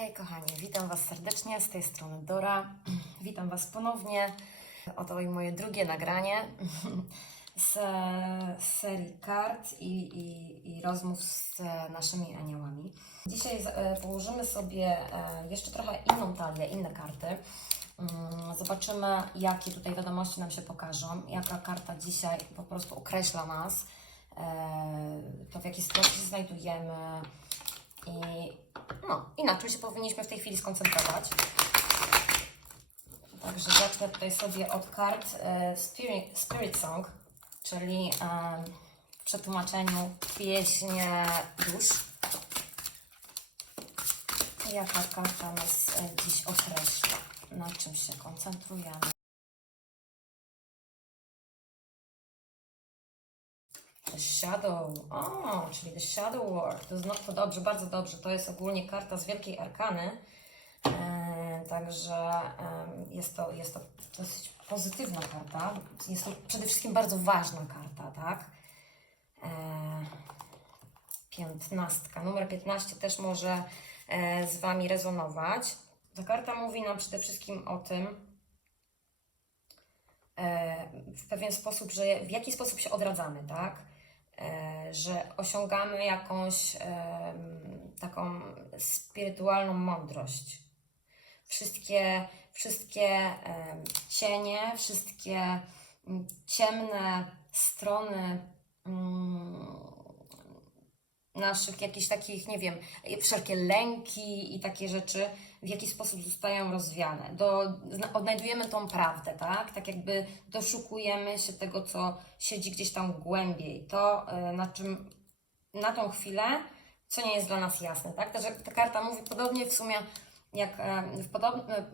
Hej kochani, witam Was serdecznie, z tej strony Dora. Witam Was ponownie. Oto i moje drugie nagranie z, serii kart i, i, i rozmów z naszymi aniołami. Dzisiaj e, położymy sobie e, jeszcze trochę inną talię, inne karty. Mm, Zobaczymy, jakie tutaj wiadomości nam się pokażą, jaka karta dzisiaj po prostu określa nas, e, to w jakiej sytuacji się znajdujemy i, no, i na czym się powinniśmy w tej chwili skoncentrować. Także zacznę tutaj sobie od kart e, Spirit, Spirit Song, czyli w przetłumaczeniu pieśń dusz. Jaka karta nas e, dziś określa? Na czym się koncentrujemy? The Shadow. O, czyli The Shadow Work. To, zno, to dobrze, bardzo dobrze. To jest ogólnie karta z Wielkiej Arkany. E, także em, jest, to, jest to dosyć pozytywna karta. Jest to przede wszystkim bardzo ważna karta, tak? E, piętnastka. Numer 15 też może e, z Wami rezonować. Ta karta mówi nam przede wszystkim o tym, e, w pewien sposób, że w jaki sposób się odradzamy, tak? E, że osiągamy jakąś taką spirytualną mądrość. Wszystkie, wszystkie cienie, wszystkie ciemne strony naszych jakichś takich, nie wiem, wszelkie lęki i takie rzeczy w jaki sposób zostają rozwiane. Do, odnajdujemy tą prawdę, tak? Tak jakby doszukujemy się tego, co siedzi gdzieś tam głębiej. To, e, na czym na tą chwilę, co nie jest dla nas jasne, tak? Także ta karta mówi podobnie w sumie, jak e, w, podob- e,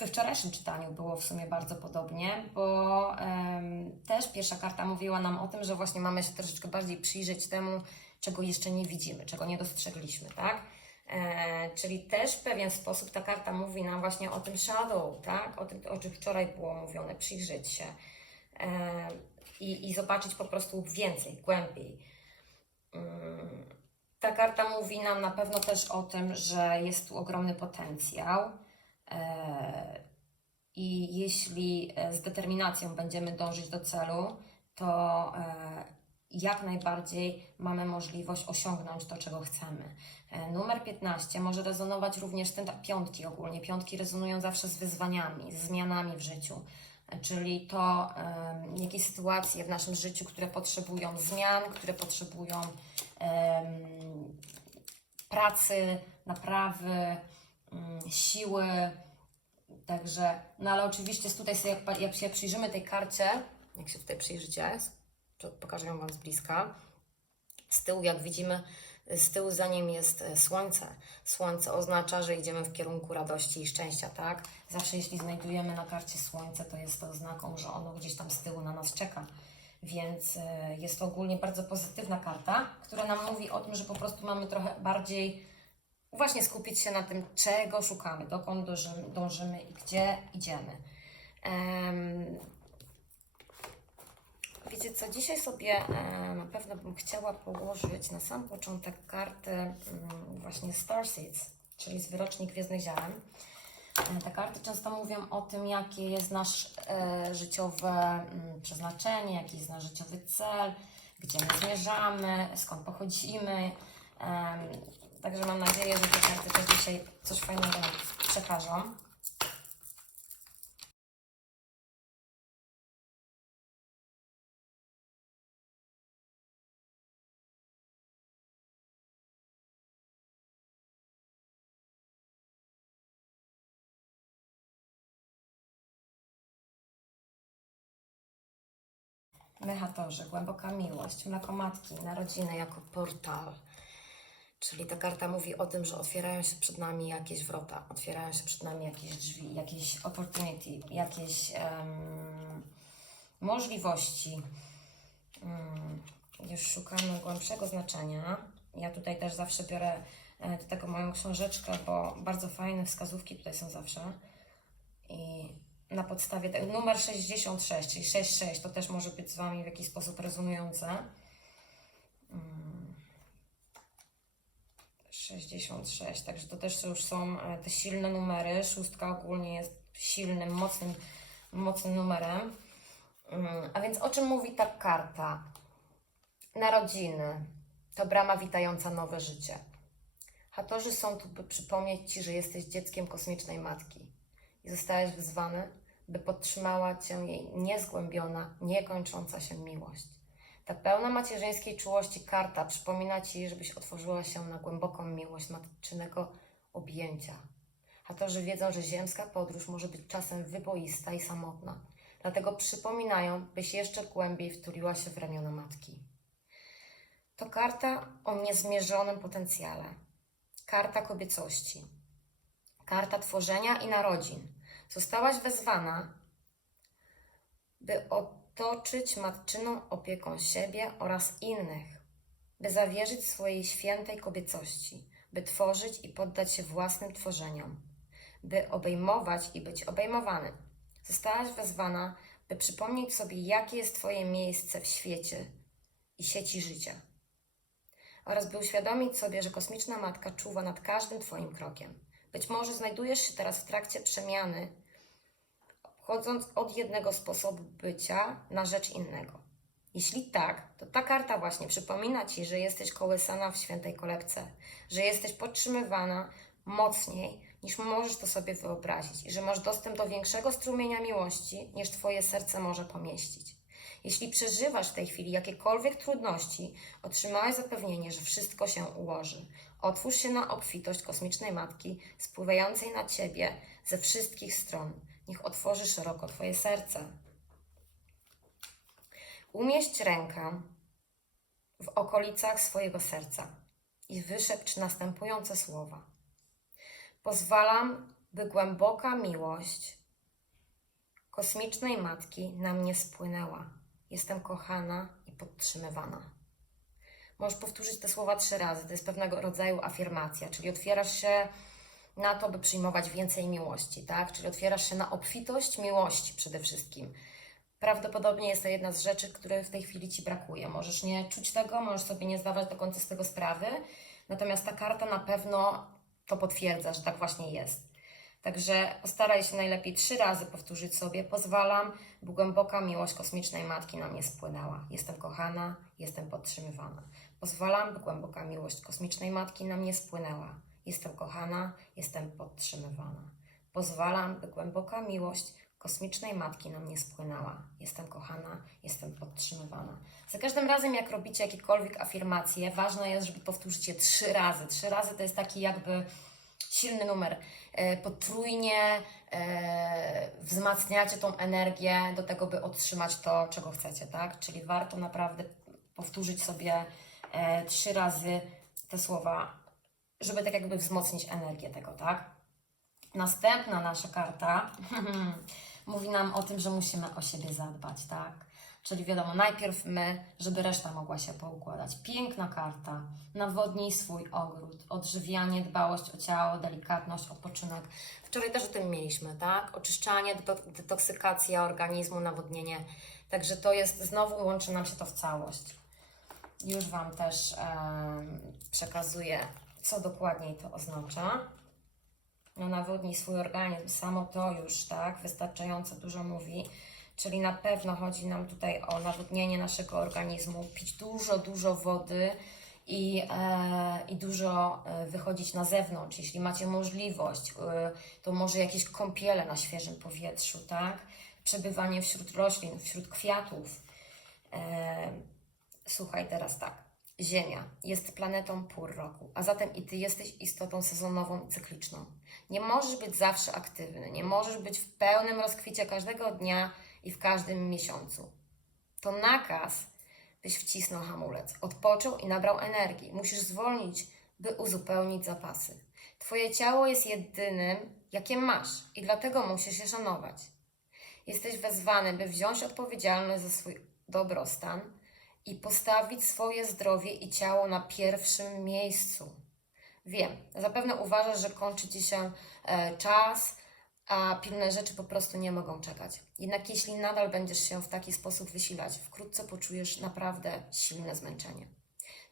we wczorajszym czytaniu było w sumie bardzo podobnie, bo em, też pierwsza karta mówiła nam o tym, że właśnie mamy się troszeczkę bardziej przyjrzeć temu, czego jeszcze nie widzimy, czego nie dostrzegliśmy, tak? E, czyli też w pewien sposób ta karta mówi nam właśnie o tym shadow, tak? O tym, o czym wczoraj było mówione, przyjrzeć się e, i, i zobaczyć po prostu więcej, głębiej. Mm, Ta karta mówi nam na pewno też o tym, że jest tu ogromny potencjał. E, I jeśli z determinacją będziemy dążyć do celu, to jak najbardziej mamy możliwość osiągnąć to, czego chcemy. E, Numer 15 może rezonować również ten piątki ogólnie. Piątki rezonują zawsze z wyzwaniami, z zmianami w życiu. E, Czyli to em, jakieś sytuacje w naszym życiu, które potrzebują zmian, które potrzebują em, pracy, naprawy, mm, siły. Także, no ale oczywiście tutaj sobie, jak, jak się przyjrzymy tej karcie, jak się tutaj przyjrzycie, pokażę ją Wam z bliska. Z tyłu, jak widzimy, z tyłu za nim jest e, słońce. Słońce oznacza, że idziemy w kierunku radości i szczęścia, tak? Zawsze jeśli znajdujemy na karcie słońce, to jest to oznaką, że ono gdzieś tam z tyłu na nas czeka. Więc e, jest to ogólnie bardzo pozytywna karta, która nam mówi o tym, że po prostu mamy trochę bardziej właśnie skupić się na tym, czego szukamy, dokąd dążymy, i gdzie idziemy. Em, Wiecie co, dzisiaj sobie e, na pewno bym chciała położyć na sam początek karty mm, właśnie Starseeds, czyli zwyrocznik Gwiezdnych Ziaren. E, Te karty często mówią o tym, jakie jest nasz e, życiowe mm, przeznaczenie, jaki jest nasz życiowy cel, gdzie my zmierzamy, skąd pochodzimy. Także mam nadzieję, że te karty też dzisiaj coś fajnego przekażą. Mechatorzy, głęboka miłość, mleko matki, narodziny jako portal. Czyli ta karta mówi o tym, że otwierają się przed nami jakieś wrota, otwierają się przed nami jakieś drzwi, jakieś opportunity, jakieś em, możliwości. Mm, już szukamy głębszego znaczenia. Ja tutaj też zawsze biorę e, do tego moją książeczkę, bo bardzo fajne wskazówki tutaj są zawsze. Na podstawie tego numer 66, czyli 66, to też może być z Wami w jakiś sposób rezonujące. Mm. 66, także to też już są e, te silne numery. Szóstka ogólnie jest silnym, mocnym, mocnym numerem. Mm, A więc o czym mówi ta karta? Narodziny to brama witająca nowe życie. Hatorzy są tu, by przypomnieć Ci, że jesteś dzieckiem kosmicznej matki i zostałeś wyzwany, by podtrzymała Cię jej niezgłębiona, niekończąca się miłość. Ta pełna macierzyńskiej czułości karta przypomina Ci, żebyś otworzyła się na głęboką miłość matczynego objęcia. Hatorzy wiedzą, że ziemska podróż może być czasem wyboista i samotna, dlatego przypominają, byś jeszcze głębiej wtuliła się w ramiona matki. To karta o niezmierzonym potencjale. Karta kobiecości. Karta tworzenia i narodzin. Zostałaś wezwana, by otoczyć matczyną opieką siebie oraz innych, by zawierzyć swojej świętej kobiecości, by tworzyć i poddać się własnym tworzeniom, by obejmować i być obejmowany. Zostałaś wezwana, by przypomnieć sobie, jakie jest Twoje miejsce w świecie i sieci życia oraz by uświadomić sobie, że kosmiczna matka czuwa nad każdym Twoim krokiem. Być może znajdujesz się teraz w trakcie przemiany, chodząc od jednego sposobu bycia na rzecz innego. Jeśli tak, to ta karta właśnie przypomina Ci, że jesteś kołysana w świętej kolebce, że jesteś podtrzymywana mocniej niż możesz to sobie wyobrazić i że masz dostęp do większego strumienia miłości niż Twoje serce może pomieścić. Jeśli przeżywasz w tej chwili jakiekolwiek trudności, otrzymałaś zapewnienie, że wszystko się ułoży. Otwórz się na obfitość kosmicznej matki spływającej na ciebie ze wszystkich stron. Niech otworzy szeroko Twoje serce. Umieść rękę w okolicach swojego serca i wyszepcz następujące słowa. Pozwalam, by głęboka miłość kosmicznej matki na mnie spłynęła. Jestem kochana i podtrzymywana. Możesz powtórzyć te słowa trzy razy. To jest pewnego rodzaju afirmacja, czyli otwierasz się na to, by przyjmować więcej miłości, tak? Czyli otwierasz się na obfitość miłości przede wszystkim. Prawdopodobnie jest to jedna z rzeczy, które w tej chwili Ci brakuje. Możesz nie czuć tego, możesz sobie nie zdawać do końca z tego sprawy, natomiast ta karta na pewno to potwierdza, że tak właśnie jest. Także postaraj się najlepiej trzy razy powtórzyć sobie. Pozwalam, by głęboka miłość kosmicznej matki na mnie spłynęła. Jestem kochana, jestem podtrzymywana. Pozwalam, by głęboka miłość kosmicznej matki na mnie spłynęła. Jestem kochana, jestem podtrzymywana. Pozwalam, by głęboka miłość kosmicznej matki na mnie spłynęła. Jestem kochana, jestem podtrzymywana. Za każdym razem, jak robicie jakiekolwiek afirmacje, ważne jest, żeby powtórzyć je trzy razy. Trzy razy to jest taki jakby silny numer. E, Potrójnie e, wzmacniacie tą energię do tego, by otrzymać to, czego chcecie, tak? Czyli warto naprawdę powtórzyć sobie e, trzy razy te słowa, żeby tak jakby wzmocnić energię tego, tak? Następna nasza karta mówi nam o tym, że musimy o siebie zadbać, tak? Czyli wiadomo, najpierw my, żeby reszta mogła się poukładać. Piękna karta. Nawodnij swój ogród. Odżywianie, dbałość o ciało, delikatność, odpoczynek. Wczoraj też o tym mieliśmy, tak? Oczyszczanie, deto- detoksykacja organizmu, nawodnienie. Także to jest, znowu łączy nam się to w całość. Już Wam też em, przekazuję, co dokładniej to oznacza. No, nawodnij swój organizm, samo to już, tak, wystarczająco dużo mówi. Czyli na pewno chodzi nam tutaj o nawodnienie naszego organizmu, pić dużo, dużo wody i, e, i dużo e, wychodzić na zewnątrz. Jeśli macie możliwość, e, to może jakieś kąpiele na świeżym powietrzu, tak? Przebywanie wśród roślin, wśród kwiatów. E, słuchaj teraz tak. Ziemia jest planetą pór roku, a zatem i Ty jesteś istotą sezonową i cykliczną. Nie możesz być zawsze aktywny, nie możesz być w pełnym rozkwicie każdego dnia i w każdym miesiącu. To nakaz, byś wcisnął hamulec, odpoczął i nabrał energii. Musisz zwolnić, by uzupełnić zapasy. Twoje ciało jest jedynym, jakie masz i dlatego musisz je szanować. Jesteś wezwany, by wziąć odpowiedzialność za swój dobrostan i postawić swoje zdrowie i ciało na pierwszym miejscu. Wiem, zapewne uważasz, że kończy ci się e, czas, a pilne rzeczy po prostu nie mogą czekać. Jednak jeśli nadal będziesz się w taki sposób wysilać, wkrótce poczujesz naprawdę silne zmęczenie.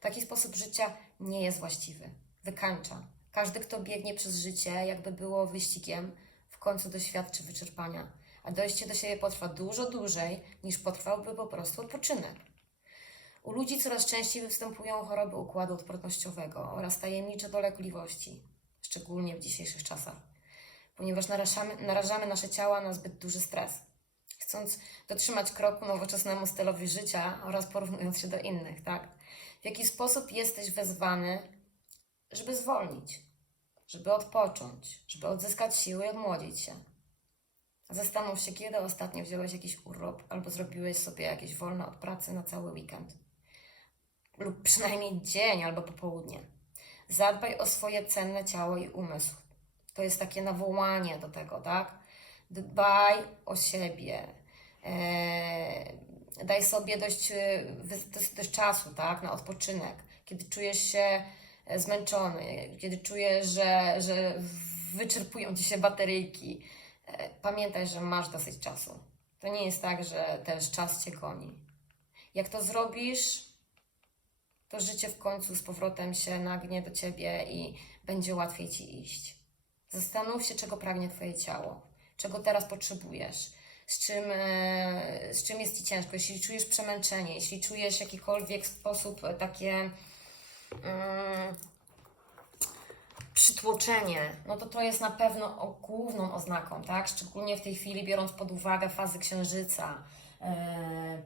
Taki sposób życia nie jest właściwy. wykańcza. Każdy, kto biegnie przez życie, jakby było wyścigiem, w końcu doświadczy wyczerpania. A dojście do siebie potrwa dużo dłużej, niż potrwałby po prostu odpoczynek. U ludzi coraz częściej występują choroby układu odpornościowego oraz tajemnicze dolegliwości, szczególnie w dzisiejszych czasach, ponieważ narażamy, narażamy nasze ciała na zbyt duży stres. Chcąc dotrzymać kroku nowoczesnemu stylowi życia oraz porównując się do innych, tak? W jaki sposób jesteś wezwany, żeby zwolnić, żeby odpocząć, żeby odzyskać siły i odmłodzić się? Zastanów się, kiedy ostatnio wziąłeś jakiś urlop albo zrobiłeś sobie jakieś wolne od pracy na cały weekend. Lub przynajmniej dzień albo popołudnie. Zadbaj o swoje cenne ciało i umysł. To jest takie nawołanie do tego, tak? Dbaj o siebie. Eee, daj sobie dość, e, dość, dość czasu, tak? Na odpoczynek. Kiedy czujesz się e, zmęczony, kiedy czujesz, że, że wyczerpują ci się bateryjki, e, pamiętaj, że masz dosyć czasu. To nie jest tak, że też czas cię goni. Jak to zrobisz, to życie w końcu z powrotem się nagnie do ciebie i będzie łatwiej ci iść. Zastanów się, czego pragnie Twoje ciało, czego teraz potrzebujesz, z czym, e, z czym jest Ci ciężko. Jeśli czujesz przemęczenie, jeśli czujesz w jakikolwiek sposób takie mm, przytłoczenie, no to to jest na pewno główną oznaką, tak? Szczególnie w tej chwili, biorąc pod uwagę fazy księżyca,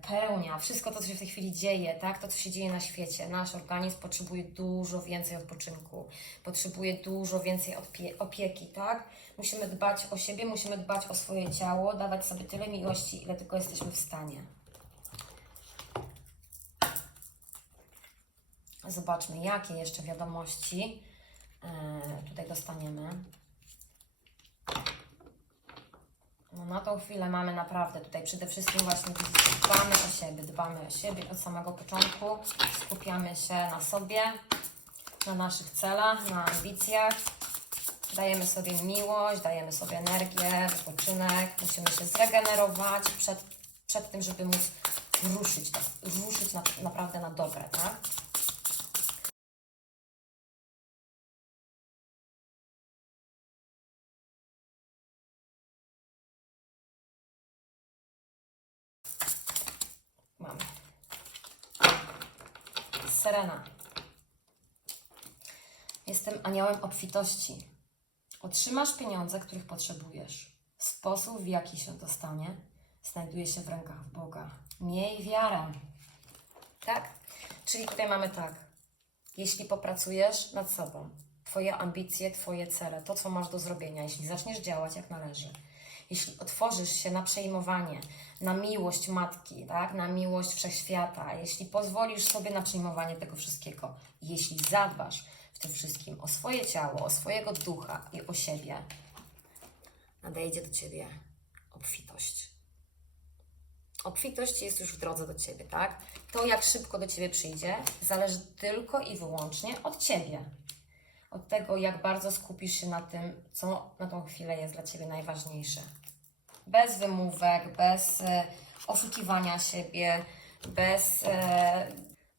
pełnia, wszystko to, co się w tej chwili dzieje, tak? To, co się dzieje na świecie. Nasz organizm potrzebuje dużo więcej odpoczynku, potrzebuje dużo więcej opieki, tak? Musimy dbać o siebie, musimy dbać o swoje ciało, dawać sobie tyle miłości, ile tylko jesteśmy w stanie. Zobaczmy, jakie jeszcze wiadomości e, tutaj dostaniemy. No na tą chwilę mamy naprawdę tutaj przede wszystkim właśnie dbamy o siebie, dbamy o siebie od samego początku, skupiamy się na sobie, na naszych celach, na ambicjach, dajemy sobie miłość, dajemy sobie energię, wypoczynek, musimy się zregenerować przed, przed tym, żeby móc ruszyć, ruszyć na, naprawdę na dobre, tak? Mamy. Serena. Jestem aniołem obfitości. Otrzymasz pieniądze, których potrzebujesz. Sposób, w jaki się dostanie, znajduje się w rękach Boga. Miej wiarę. Tak? Czyli tutaj mamy tak. Jeśli popracujesz nad sobą, Twoje ambicje, Twoje cele, to co masz do zrobienia, jeśli zaczniesz działać jak należy, jeśli otworzysz się na przejmowanie, na miłość matki, tak? na miłość wszechświata, jeśli pozwolisz sobie na przyjmowanie tego wszystkiego, jeśli zadbasz w tym wszystkim o swoje ciało, o swojego ducha i o siebie, nadejdzie do ciebie obfitość. Obfitość jest już w drodze do ciebie, tak? To, jak szybko do ciebie przyjdzie, zależy tylko i wyłącznie od ciebie. Od tego, jak bardzo skupisz się na tym, co na tą chwilę jest dla ciebie najważniejsze. Bez wymówek, bez e, oszukiwania siebie, bez, e,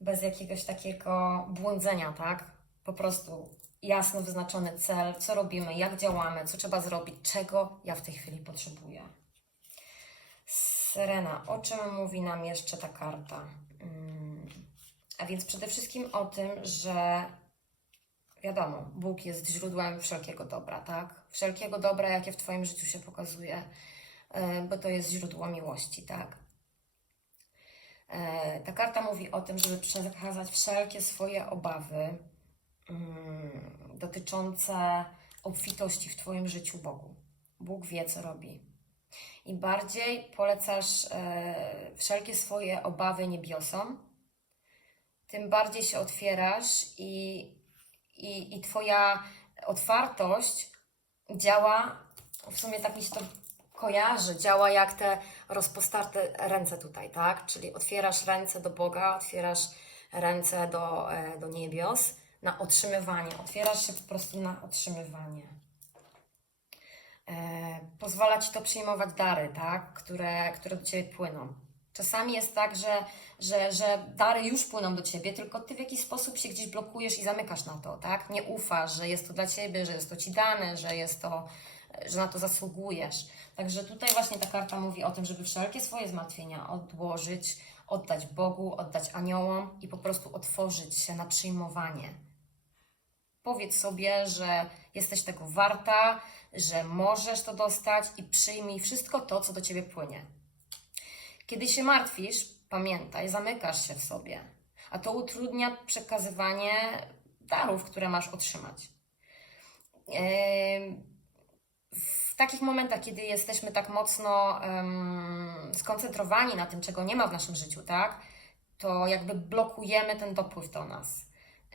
bez jakiegoś takiego błądzenia, tak? Po prostu jasno wyznaczony cel, co robimy, jak działamy, co trzeba zrobić, czego ja w tej chwili potrzebuję. Serena, o czym mówi nam jeszcze ta karta? Mm, A więc przede wszystkim o tym, że wiadomo, Bóg jest źródłem wszelkiego dobra, tak? Wszelkiego dobra, jakie w Twoim życiu się pokazuje, e, bo to jest źródło miłości, tak? E, Ta karta mówi o tym, żeby przekazać wszelkie swoje obawy mm, dotyczące obfitości w Twoim życiu Bogu. Bóg wie, co robi. Im bardziej polecasz e, wszelkie swoje obawy niebiosom, tym bardziej się otwierasz i, i, i Twoja otwartość działa, w sumie tak mi się to kojarzy, działa jak te rozpostarte ręce tutaj, tak? Czyli otwierasz ręce do Boga, otwierasz ręce do, e, do niebios na otrzymywanie, otwierasz się po prostu na otrzymywanie. E, pozwala Ci to przyjmować dary, tak? które, które do Ciebie płyną. Czasami jest tak, że, że, że dary już płyną do ciebie, tylko ty w jakiś sposób się gdzieś blokujesz i zamykasz na to, tak? Nie ufasz, że jest to dla ciebie, że jest to ci dane, że jest to, że na to zasługujesz. Także tutaj właśnie ta karta mówi o tym, żeby wszelkie swoje zmartwienia odłożyć, oddać Bogu, oddać aniołom i po prostu otworzyć się na przyjmowanie. Powiedz sobie, że jesteś tego warta, że możesz to dostać i przyjmij wszystko to, co do ciebie płynie. Kiedy się martwisz, pamiętaj, zamykasz się w sobie, a to utrudnia przekazywanie darów, które masz otrzymać. W takich momentach, kiedy jesteśmy tak mocno skoncentrowani na tym, czego nie ma w naszym życiu, tak, to jakby blokujemy ten dopływ do nas.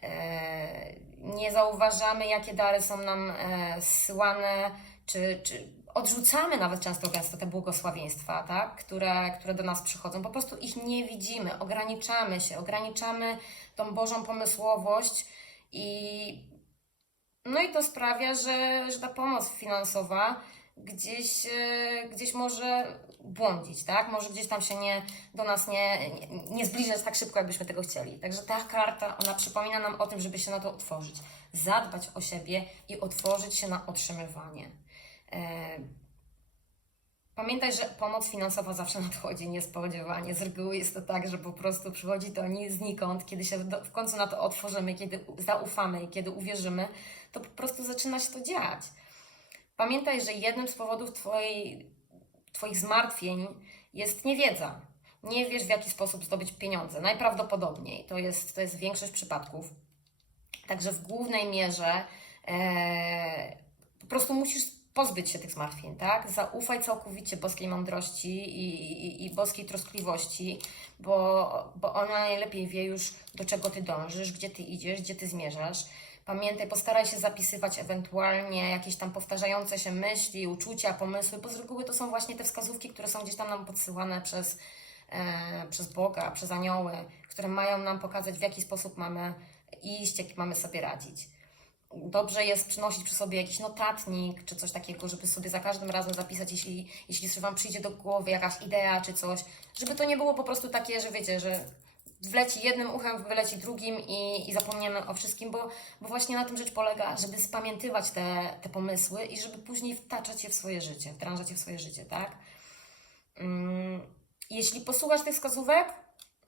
E, nie zauważamy, jakie dary są nam e, zsyłane, czy, czy odrzucamy nawet często gęsto te błogosławieństwa, tak? które, które do nas przychodzą. Po prostu ich nie widzimy, ograniczamy się, ograniczamy tą Bożą pomysłowość i no i to sprawia, że, że ta pomoc finansowa gdzieś, e, gdzieś może błądzić, tak? Może gdzieś tam się nie, do nas nie, nie, nie zbliżać tak szybko, jakbyśmy tego chcieli. Także ta karta, ona przypomina nam o tym, żeby się na to otworzyć, zadbać o siebie i otworzyć się na otrzymywanie. E, Pamiętaj, że pomoc finansowa zawsze nadchodzi niespodziewanie. Z reguły jest to tak, że po prostu przychodzi to ni znikąd. Kiedy się w końcu na to otworzymy, kiedy zaufamy i kiedy uwierzymy, to po prostu zaczyna się to dziać. Pamiętaj, że jednym z powodów twojej, Twoich zmartwień jest niewiedza. Nie wiesz, w jaki sposób zdobyć pieniądze. Najprawdopodobniej to jest, to jest większość przypadków. Także w głównej mierze e, po prostu musisz pozbyć się tych zmartwień, tak? Zaufaj całkowicie boskiej mądrości i, i, i boskiej troskliwości, bo, bo ona najlepiej wie już, do czego ty dążysz, gdzie ty idziesz, gdzie ty zmierzasz. Pamiętaj, postaraj się zapisywać ewentualnie jakieś tam powtarzające się myśli, uczucia, pomysły, bo z reguły to są właśnie te wskazówki, które są gdzieś tam nam podsyłane przez, e, przez Boga, przez anioły, które mają nam pokazać, w jaki sposób mamy iść, jak mamy sobie radzić. Dobrze jest przynosić przy sobie jakiś notatnik czy coś takiego, żeby sobie za każdym razem zapisać, jeśli, jeśli Wam przyjdzie do głowy jakaś idea czy coś, żeby to nie było po prostu takie, że wiecie, że wleci jednym uchem, wyleci drugim i, i zapomniemy o wszystkim, bo, bo właśnie na tym rzecz polega, żeby spamiętywać te, te pomysły i żeby później wtaczać je w swoje życie, wdrażać je w swoje życie, tak? Mm, jeśli posłuchasz tych wskazówek,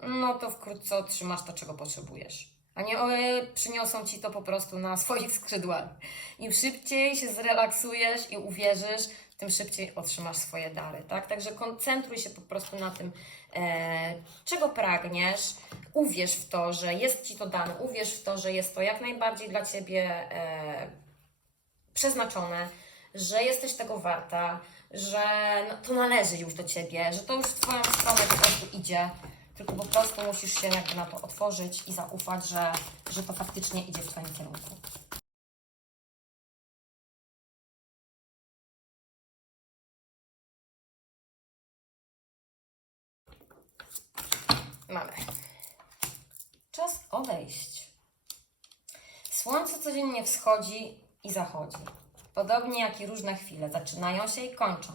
no to wkrótce otrzymasz to, czego potrzebujesz. A nie one przyniosą ci to po prostu na swoich skrzydłach. Im szybciej się zrelaksujesz i uwierzysz, tym szybciej otrzymasz swoje dary, tak? Także koncentruj się po prostu na tym, e, czego pragniesz. Uwierz w to, że jest ci to dane, uwierz w to, że jest to jak najbardziej dla ciebie e, przeznaczone, że jesteś tego warta, że no, to należy już do ciebie, że to już w twoją stronę po prostu idzie. Tylko po prostu musisz się jakby na to otworzyć i zaufać, że, że to faktycznie idzie w twoim kierunku. Mamy. Czas odejść. Słońce codziennie wschodzi i zachodzi. Podobnie jak i różne chwile zaczynają się i kończą.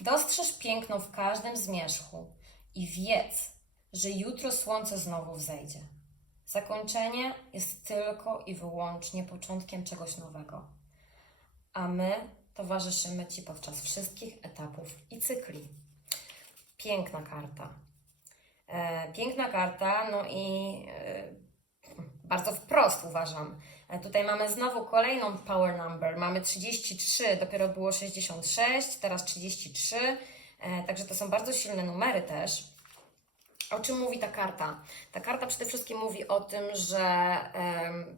Dostrzeż piękno w każdym zmierzchu i wiedz, że jutro słońce znowu wzejdzie. Zakończenie jest tylko i wyłącznie początkiem czegoś nowego, a my towarzyszymy Ci podczas wszystkich etapów i cykli. Piękna karta. E, piękna karta, no i e, bardzo wprost uważam. E, Tutaj mamy znowu kolejną power number. Mamy 33, dopiero było 66, teraz 33. E, Także to są bardzo silne numery też. O czym mówi ta karta? Ta karta przede wszystkim mówi o tym, że em,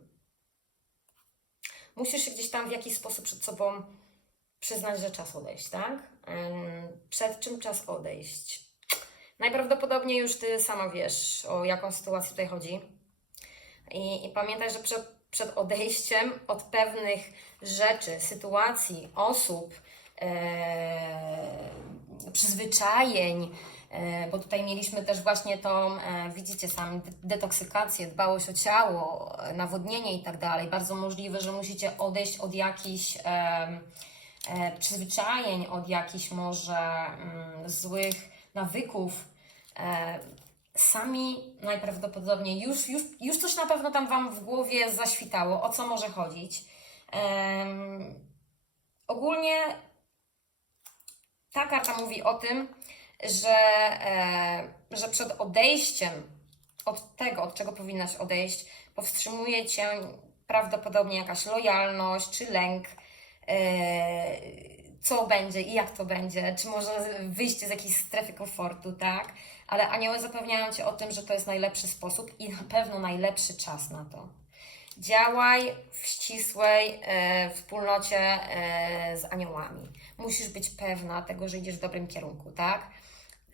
musisz się gdzieś tam w jakiś sposób przed sobą przyznać, że czas odejść, tak? Em, Przed czym czas odejść? Najprawdopodobniej już Ty sama wiesz, o jaką sytuację tutaj chodzi. I, i pamiętaj, że przed, przed odejściem od pewnych rzeczy, sytuacji, osób, e, przyzwyczajeń, bo tutaj mieliśmy też właśnie tą, e, widzicie sami, de- detoksykację, dbałość o ciało, e, nawodnienie i tak dalej. Bardzo możliwe, że musicie odejść od jakichś e, przyzwyczajeń, od jakichś może mm, złych nawyków, e, sami najprawdopodobniej już, już, już coś na pewno tam Wam w głowie zaświtało, o co może chodzić. Ogólnie ta karta mówi o tym, że, e, że przed odejściem od tego, od czego powinnaś odejść, powstrzymuje Cię prawdopodobnie jakaś lojalność czy lęk, e, co będzie i jak to będzie, czy może wyjście z jakiejś strefy komfortu, tak? Ale anioły zapewniają Cię o tym, że to jest najlepszy sposób i na pewno najlepszy czas na to. Działaj w ścisłej e, wspólnocie e, z aniołami. Musisz być pewna tego, że idziesz w dobrym kierunku, tak?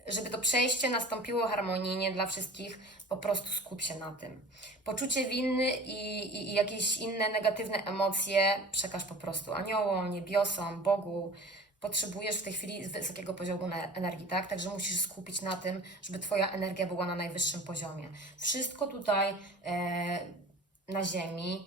Żeby to przejście nastąpiło harmonijnie dla wszystkich, po prostu skup się na tym. Poczucie winy i, i, i jakieś inne negatywne emocje przekaż po prostu aniołom, niebiosom, Bogu. Potrzebujesz w tej chwili wysokiego poziomu ne- energii, tak? Także musisz skupić na tym, żeby Twoja energia była na najwyższym poziomie. Wszystko tutaj e, na Ziemi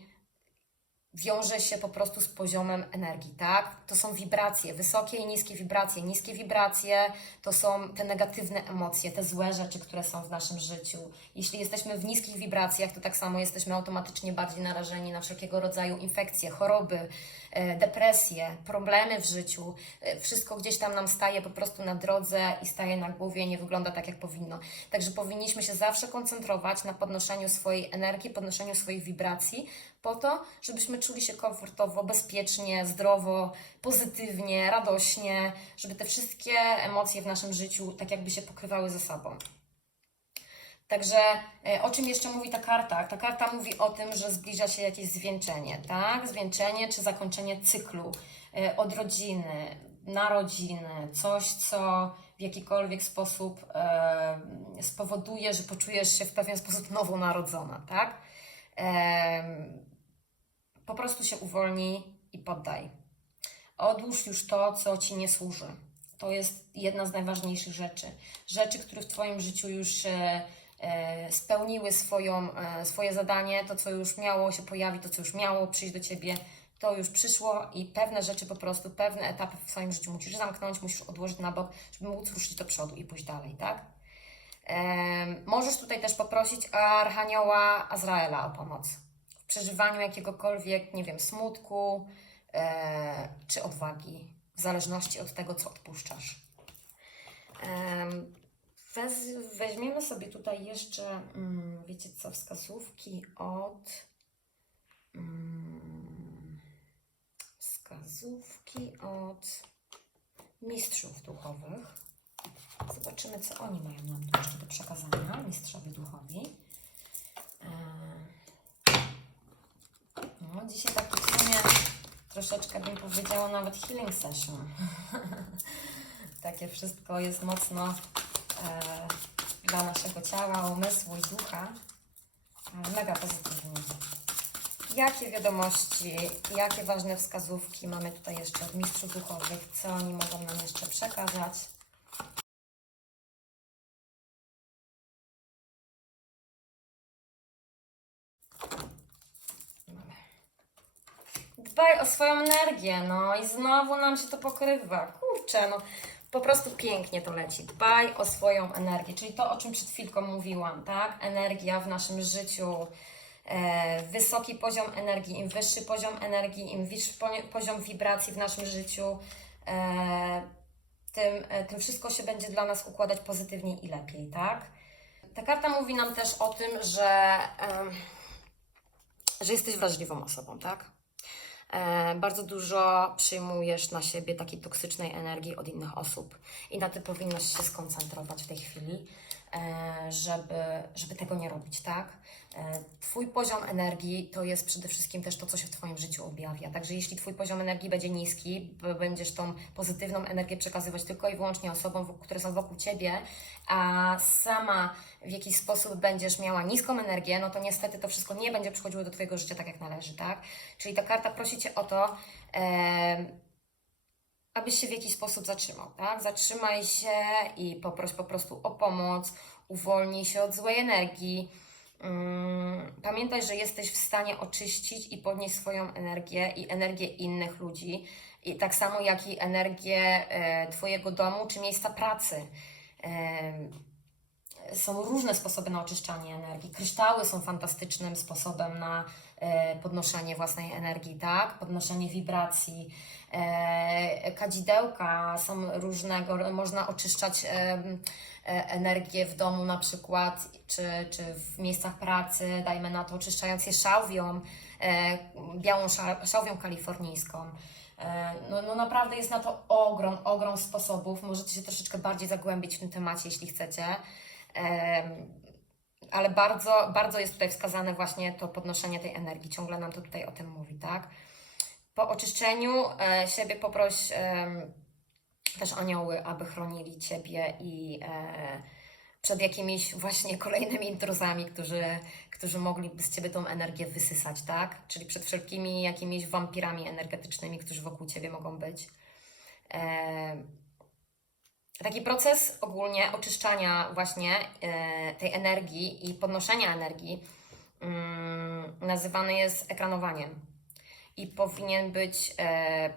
wiąże się po prostu z poziomem energii, tak? To są wibracje, wysokie i niskie wibracje. Niskie wibracje to są te negatywne emocje, te złe rzeczy, które są w naszym życiu. Jeśli jesteśmy w niskich wibracjach, to tak samo jesteśmy automatycznie bardziej narażeni na wszelkiego rodzaju infekcje, choroby, e, depresje, problemy w życiu. E, Wszystko gdzieś tam nam staje po prostu na drodze i staje na głowie, nie wygląda tak, jak powinno. Także powinniśmy się zawsze koncentrować na podnoszeniu swojej energii, podnoszeniu swoich wibracji, po to, żebyśmy czuli się komfortowo, bezpiecznie, zdrowo, pozytywnie, radośnie, żeby te wszystkie emocje w naszym życiu tak jakby się pokrywały ze sobą. Także e, o czym jeszcze mówi ta karta? Ta karta mówi o tym, że zbliża się jakieś zwieńczenie, tak? Zwieńczenie czy zakończenie cyklu, e, odrodziny, narodziny, coś, co w jakikolwiek sposób e, spowoduje, że poczujesz się w pewien sposób nowonarodzona, tak? Po prostu się uwolnij i poddaj. Odłóż już to, co ci nie służy. To jest jedna z najważniejszych rzeczy. Rzeczy, które w Twoim życiu już e, e, spełniły swoją, e, swoje zadanie, to, co już miało się pojawić, to, co już miało przyjść do Ciebie, to już przyszło i pewne rzeczy po prostu, pewne etapy w swoim życiu musisz zamknąć, musisz odłożyć na bok, żeby móc ruszyć do przodu i pójść dalej, tak? Możesz tutaj też poprosić Archanioła Azraela o pomoc przeżywaniu jakiegokolwiek, nie wiem, smutku e, czy odwagi, w zależności od tego, co odpuszczasz. Wez, weźmiemy sobie tutaj jeszcze, mm, wiecie co, wskazówki od. Mm, wskazówki od mistrzów duchowych. Zobaczymy, co oni mają nam tu jeszcze do przekazania, mistrzowie duchowi. Eee, No, dzisiaj taki w sumie troszeczkę bym powiedziała nawet healing session. Takie wszystko jest mocno e, dla naszego ciała, umysłu i ducha. E, mega pozytywnie. Jakie wiadomości, jakie ważne wskazówki mamy tutaj jeszcze od mistrzów duchowych, co oni mogą nam jeszcze przekazać? Dbaj o swoją energię, no i znowu nam się to pokrywa. Kurczę, no po prostu pięknie to leci. Dbaj o swoją energię, czyli to, o czym przed chwilką mówiłam, tak? Energia w naszym życiu, e, wysoki poziom energii, im wyższy poziom energii, im wyższy po- poziom wibracji w naszym życiu, e, tym, e, tym wszystko się będzie dla nas układać pozytywniej i lepiej, tak? Ta karta mówi nam też o tym, że, em, że jesteś wrażliwą osobą, tak? E, bardzo dużo przyjmujesz na siebie takiej toksycznej energii od innych osób i na tym powinnaś się skoncentrować w tej chwili, żeby, żeby tego nie robić, tak? E, twój poziom energii to jest przede wszystkim też to, co się w Twoim życiu objawia. Także jeśli Twój poziom energii będzie niski, będziesz tą pozytywną energię przekazywać tylko i wyłącznie osobom, które są wokół Ciebie, a sama w jakiś sposób będziesz miała niską energię, no to niestety to wszystko nie będzie przychodziło do Twojego życia tak, jak należy, tak? Czyli ta karta prosi Cię o to, em, abyś się w jakiś sposób zatrzymał, tak? Zatrzymaj się i poproś po prostu o pomoc, uwolnij się od złej energii. Mm, Pamiętaj, że jesteś w stanie oczyścić i podnieść swoją energię i energię innych ludzi, i tak samo jak i energię e, Twojego domu czy miejsca pracy. Są różne sposoby na oczyszczanie energii. Kryształy są fantastycznym sposobem na e, podnoszenie własnej energii, tak? Podnoszenie wibracji. E, kadzidełka są różnego, można oczyszczać e, energię w domu na przykład, czy, czy w miejscach pracy, dajmy na to, oczyszczając je szałwią, białą sza, szałwią kalifornijską. No, no naprawdę jest na to ogrom, ogrom sposobów. Możecie się troszeczkę bardziej zagłębić w tym temacie, jeśli chcecie. Ale bardzo, bardzo jest tutaj wskazane właśnie to podnoszenie tej energii. Ciągle nam to tutaj o tym mówi, tak? Po oczyszczeniu e, siebie poproś też anioły, aby chronili Ciebie i e, przed jakimiś właśnie kolejnymi intruzami, którzy, którzy mogliby z Ciebie tą energię wysysać, tak? Czyli przed wszelkimi jakimiś wampirami energetycznymi, którzy wokół Ciebie mogą być. Taki proces ogólnie oczyszczania właśnie e, tej energii i podnoszenia energii mm, nazywany jest ekranowaniem i powinien być e,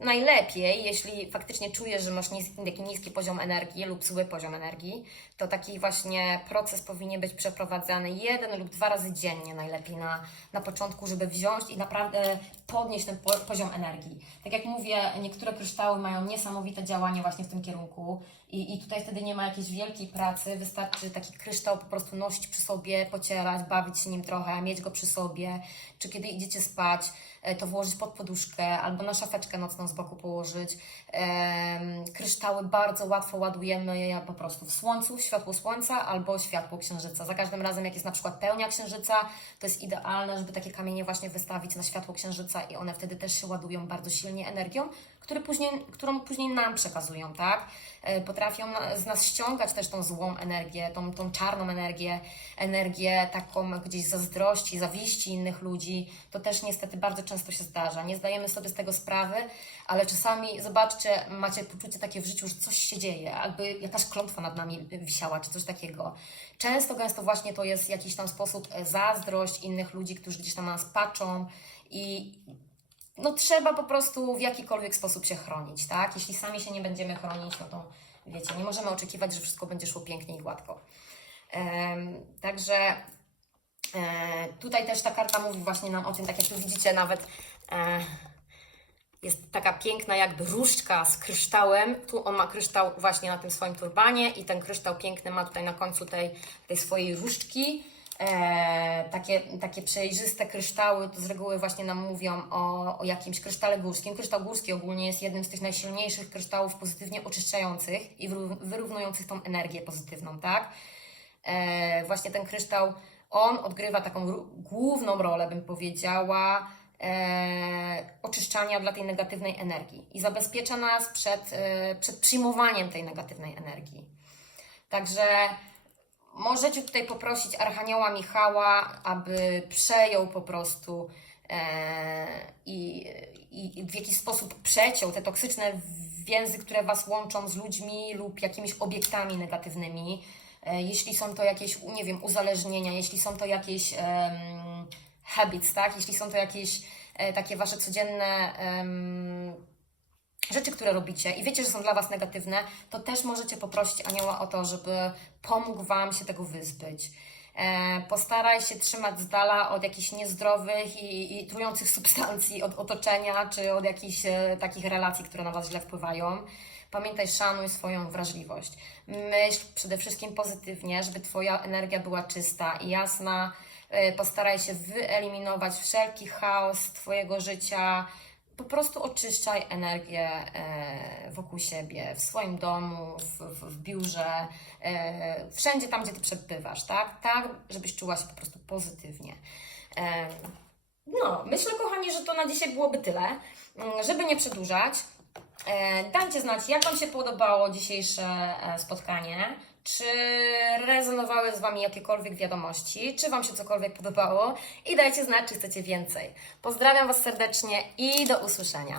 najlepiej, jeśli faktycznie czujesz, że masz niski, taki niski poziom energii lub zły poziom energii, to taki właśnie proces powinien być przeprowadzany jeden lub dwa razy dziennie najlepiej na, na początku, żeby wziąć i naprawdę podnieść ten po, poziom energii. Tak jak mówię, niektóre kryształy mają niesamowite działanie właśnie w tym kierunku i, i tutaj wtedy nie ma jakiejś wielkiej pracy, wystarczy taki kryształ po prostu nosić przy sobie, pocierać, bawić się nim trochę, mieć go przy sobie, czy kiedy idziecie spać, to włożyć pod poduszkę albo na szafeczkę nocną z boku położyć. Em, kryształy bardzo łatwo ładujemy je po prostu w słońcu, w światło słońca albo światło księżyca. Za każdym razem, jak jest na przykład pełnia księżyca, to jest idealne, żeby takie kamienie właśnie wystawić na światło księżyca i one wtedy też się ładują bardzo silnie energią, który później, którą później nam przekazują, tak? E, Potrafią z nas ściągać też tą złą energię, tą, tą czarną energię, energię taką gdzieś zazdrości, zawiści innych ludzi. To też niestety bardzo często się zdarza. Nie zdajemy sobie z tego sprawy, ale czasami, zobaczcie, macie poczucie takie w życiu, że coś się dzieje, jakby jakaś klątwa nad nami wisiała, czy coś takiego. Często, gęsto właśnie to jest jakiś tam sposób e, zazdrość innych ludzi, którzy gdzieś tam na nas patrzą i no trzeba po prostu w jakikolwiek sposób się chronić, tak? Jeśli sami się nie będziemy chronić, no to wiecie, nie możemy oczekiwać, że wszystko będzie szło pięknie i gładko. Em, także tutaj też ta karta mówi właśnie nam o tym, tak jak tu widzicie nawet e, jest taka piękna jakby różdżka z kryształem. Tu on ma kryształ właśnie na tym swoim turbanie i ten kryształ piękny ma tutaj na końcu tej, tej swojej różdżki. E, takie, takie przejrzyste kryształy to z reguły właśnie nam mówią o, o jakimś krysztale górskim. Kryształ górski ogólnie jest jednym z tych najsilniejszych kryształów pozytywnie oczyszczających i wyró- wyrównujących tą energię pozytywną, tak? E, właśnie ten kryształ, on odgrywa taką główną rolę, bym powiedziała, e, oczyszczania dla tej negatywnej energii i zabezpiecza nas przed, e, przed przyjmowaniem tej negatywnej energii. Także możecie tutaj poprosić Archanioła Michała, aby przejął po prostu e, i, i w jakiś sposób przeciął te toksyczne więzy, które Was łączą z ludźmi lub jakimiś obiektami negatywnymi. E, jeśli są to jakieś, nie wiem, uzależnienia, jeśli są to jakieś em, habits, tak? Jeśli są to jakieś e, takie Wasze codzienne em, rzeczy, które robicie i wiecie, że są dla Was negatywne, to też możecie poprosić anioła o to, żeby pomógł Wam się tego wyzbyć. E, postaraj się trzymać z dala od jakichś niezdrowych i, i trujących substancji, od otoczenia czy od jakichś takich relacji, które na Was źle wpływają. Pamiętaj, szanuj swoją wrażliwość. Myśl przede wszystkim pozytywnie, żeby Twoja energia była czysta i jasna. E, Postaraj się wyeliminować wszelki chaos Twojego życia, po prostu oczyszczaj energię e, wokół siebie, w swoim domu, w, w, w biurze, e, wszędzie tam, gdzie ty przebywasz, tak? Tak, żebyś czuła się po prostu pozytywnie. No, myślę, kochani, że to na dzisiaj byłoby tyle. Mm, Żeby nie przedłużać, dajcie znać, jak Wam się podobało dzisiejsze e, spotkanie. Czy rezonowały z Wami jakiekolwiek wiadomości? Czy Wam się cokolwiek podobało? I dajcie znać, czy chcecie więcej. Pozdrawiam Was serdecznie i do usłyszenia.